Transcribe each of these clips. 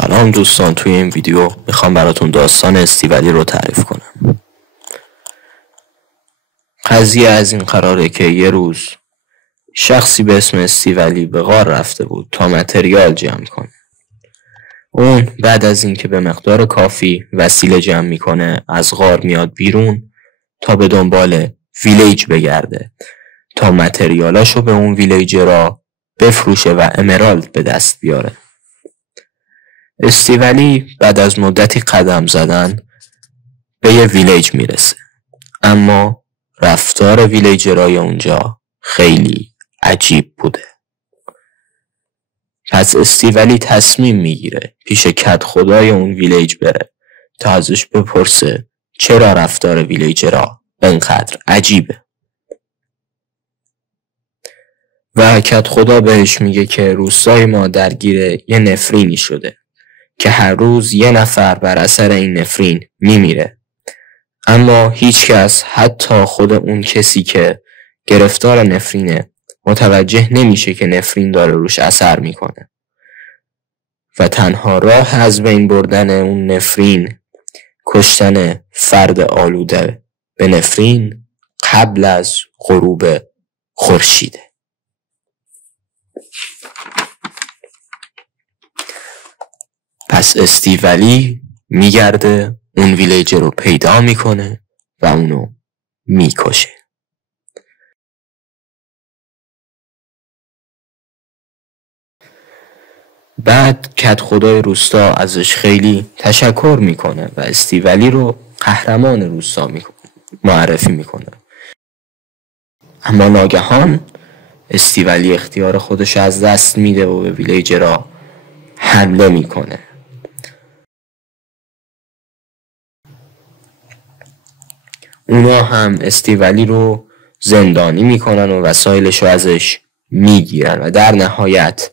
سلام دوستان، توی این ویدیو میخوام براتون داستان استیولی رو تعریف کنم. قضیه از این قراره که یه روز شخصی به اسم استیولی به غار رفته بود تا متریال جمع کنه. اون بعد از اینکه به مقدار کافی وسیله جمع میکنه از غار میاد بیرون تا به دنبال ویلیج بگرده تا متریالاشو به اون ویلیجرها بفروشه و امرالد به دست بیاره. استیولی بعد از مدتی قدم زدن به یه ویلیج میرسه، اما رفتار ویلیجرای اونجا خیلی عجیب بوده. پس استیولی تصمیم میگیره پیش کد خدای اون ویلیج بره تا ازش بپرسه چرا رفتار ویلیجرها اینقدر عجیبه. و کد خدا بهش میگه که روستای ما درگیر یه نفرینی شده که هر روز یه نفر بر اثر این نفرین میمیره، اما هیچ کس، حتی خود اون کسی که گرفتار نفرینه، متوجه نمیشه که نفرین داره روش اثر میکنه و تنها راه از بین بردن اون نفرین کشتن فرد آلوده به نفرین قبل از غروب خورشیده. پس استیولی میگرده اون ویلیجر رو پیدا میکنه و اونو میکشه. بعد کد خدای روستا ازش خیلی تشکر میکنه و استیولی رو قهرمان روستا معرفی میکنه. اما ناگهان استیولی اختیار خودش از دست میده و به ویلیجرها حمله میکنه. اونا هم استیولی رو زندانی میکنن و وسایلش رو ازش میگیرن و در نهایت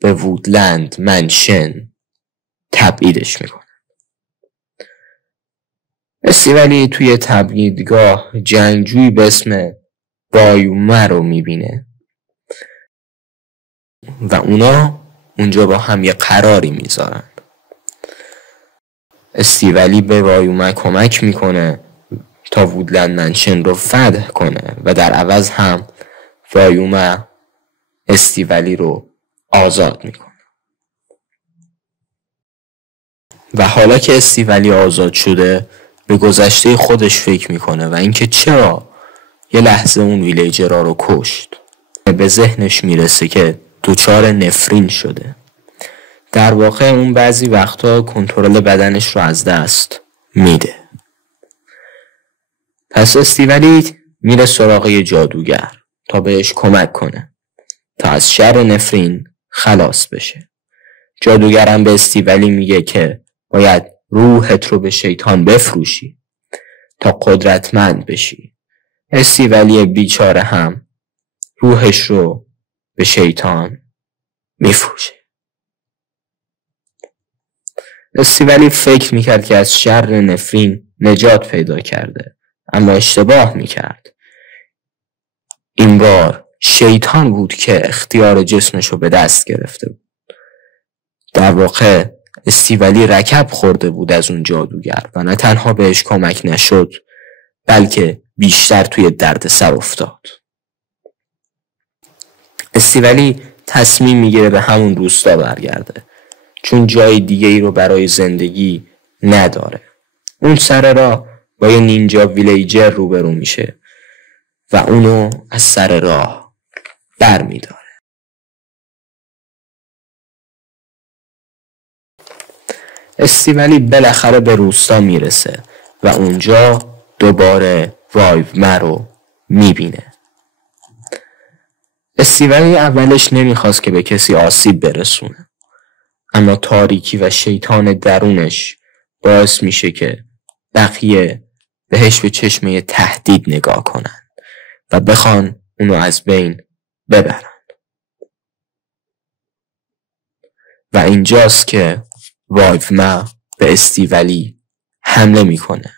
به وودلند منشن تبعیدش میکنن. استیولی توی تبعیدگاه جنگجویی به اسم وایومه رو میبینه و اونا اونجا با هم یه قراری میذارن. استیولی به وایومه کمک میکنه تا وودلند منشن رو فتح کنه و در عوض هم وایومه استیولی رو آزاد میکنه. و حالا که استیولی آزاد شده به گذشته خودش فکر میکنه و اینکه چرا یه لحظه اون ویلیجرها رو کشت. به ذهنش میرسه که دچار نفرین شده. در واقع اون بعضی وقتا کنترل بدنش رو از دست میده. پس استیولی میره سراغ یه جادوگر تا بهش کمک کنه تا از شر نفرین خلاص بشه. جادوگرم به استیولی میگه که باید روحت رو به شیطان بفروشی تا قدرتمند بشی. استیولی بیچاره هم روحش رو به شیطان میفروشه. استیولی فکر میکرد که از شر نفرین نجات پیدا کرده، اما اشتباه میکرد. این بار شیطان بود که اختیار جسمش رو به دست گرفته بود. در واقع استیولی رکب خورده بود از اون جادوگر و نه تنها بهش کمک نشد بلکه بیشتر توی درد سر افتاد. استیولی تصمیم میگیره به همون روستا برگرده چون جای دیگه ای رو برای زندگی نداره. اون سر راه با یه نینجا ویلیجر روبرو میشه و اونو از سر راه بر میداره. استیولی بالاخره به روستا میرسه و اونجا دوباره وایومه رو میبینه. استیولی اولش نمیخواست که به کسی آسیب برسونه، اما تاریکی و شیطان درونش باعث میشه که بقیه بهش به چشمه تهدید نگاه کنن و بخوان اونو از بین ببرن. و اینجاست که وایومه به استیولی حمله میکنه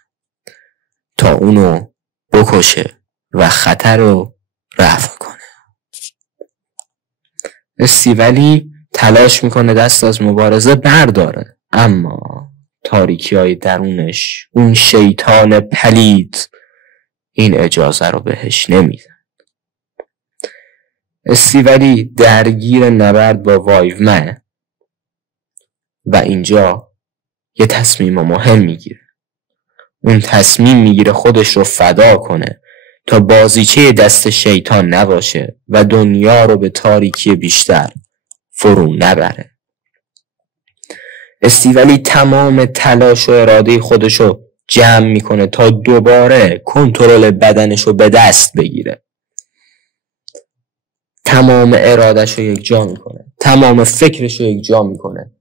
تا اونو بکشه و خطر رو رفع کنه. استیولی تلاش میکنه دست از مبارزه برداره، اما تاریکی های درونش، اون شیطان پلید، این اجازه رو بهش نمیده. استیولی درگیر نبرد با وایومنه و اینجا یه تصمیم مهم میگیره. اون تصمیم میگیره خودش رو فدا کنه تا بازیچه دست شیطان نباشه و دنیا رو به تاریکی بیشتر فرو نبره. استیولی تمام تلاش و اراده خودش رو جمع میکنه تا دوباره کنترل بدنش رو به دست بگیره. تمام ارادش رو یک جا میکنه، تمام فکرش رو یک جا میکنه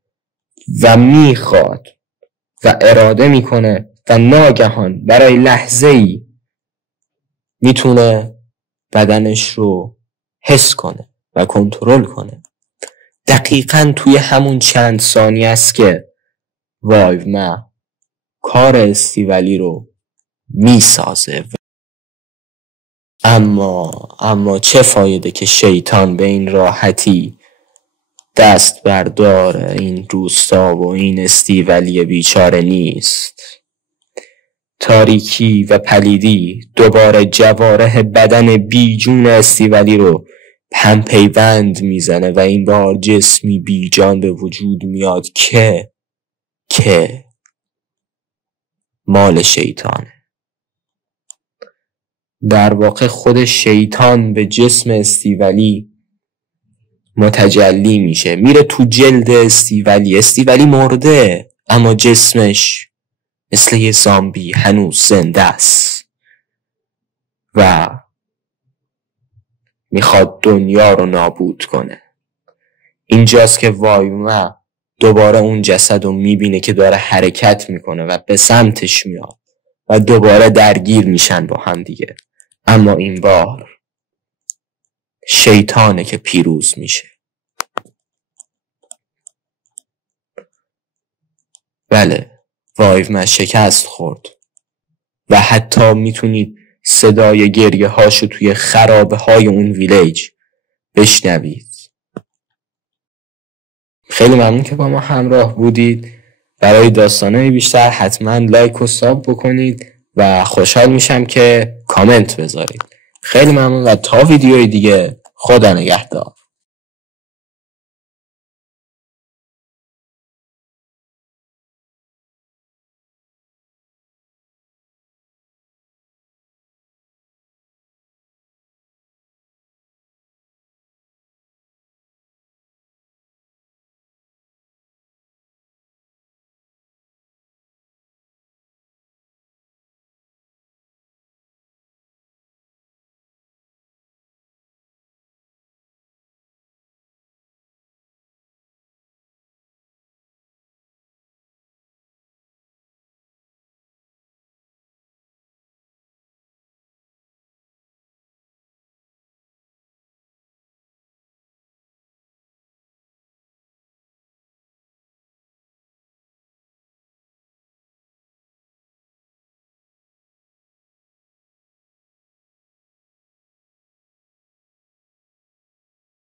و میخواد و اراده میکنه و ناگهان برای لحظه‌ای میتونه بدنش رو حس کنه و کنترل کنه. دقیقاً توی همون چند ثانیه است که وایومن کار استیولی رو میسازه. اما چه فایده که شیطان به این راحتی دست بردار این روستا و این استیولی بیچاره نیست. تاریکی و پلیدی دوباره جوارح بدن بیجون استیولی رو هم پیوند میزنه و این بار جسمی بیجان به وجود میاد که مال شیطانه. در واقع خود شیطان به جسم استیولی متجلی میشه، میره تو جلد استیولی مرده اما جسمش مثل یه زامبی هنوز زنده است و میخواد دنیا رو نابود کنه. اینجاست که وایومن دوباره اون جسد رو میبینه که داره حرکت میکنه و به سمتش میاد و دوباره درگیر میشن با هم دیگه، اما این بار شیطانه که پیروز میشه. بله، وایومن شکست خورد و حتی میتونید صدای گریه هاشو توی خرابه های اون ویلیج بشنوید. خیلی ممنون که با ما همراه بودید. برای داستانهای بیشتر حتما لایک و ساب بکنید و خوشحال میشم که کامنت بذارید. خیلی ممنون و تا ویدیوی دیگه، خدا نگهدار.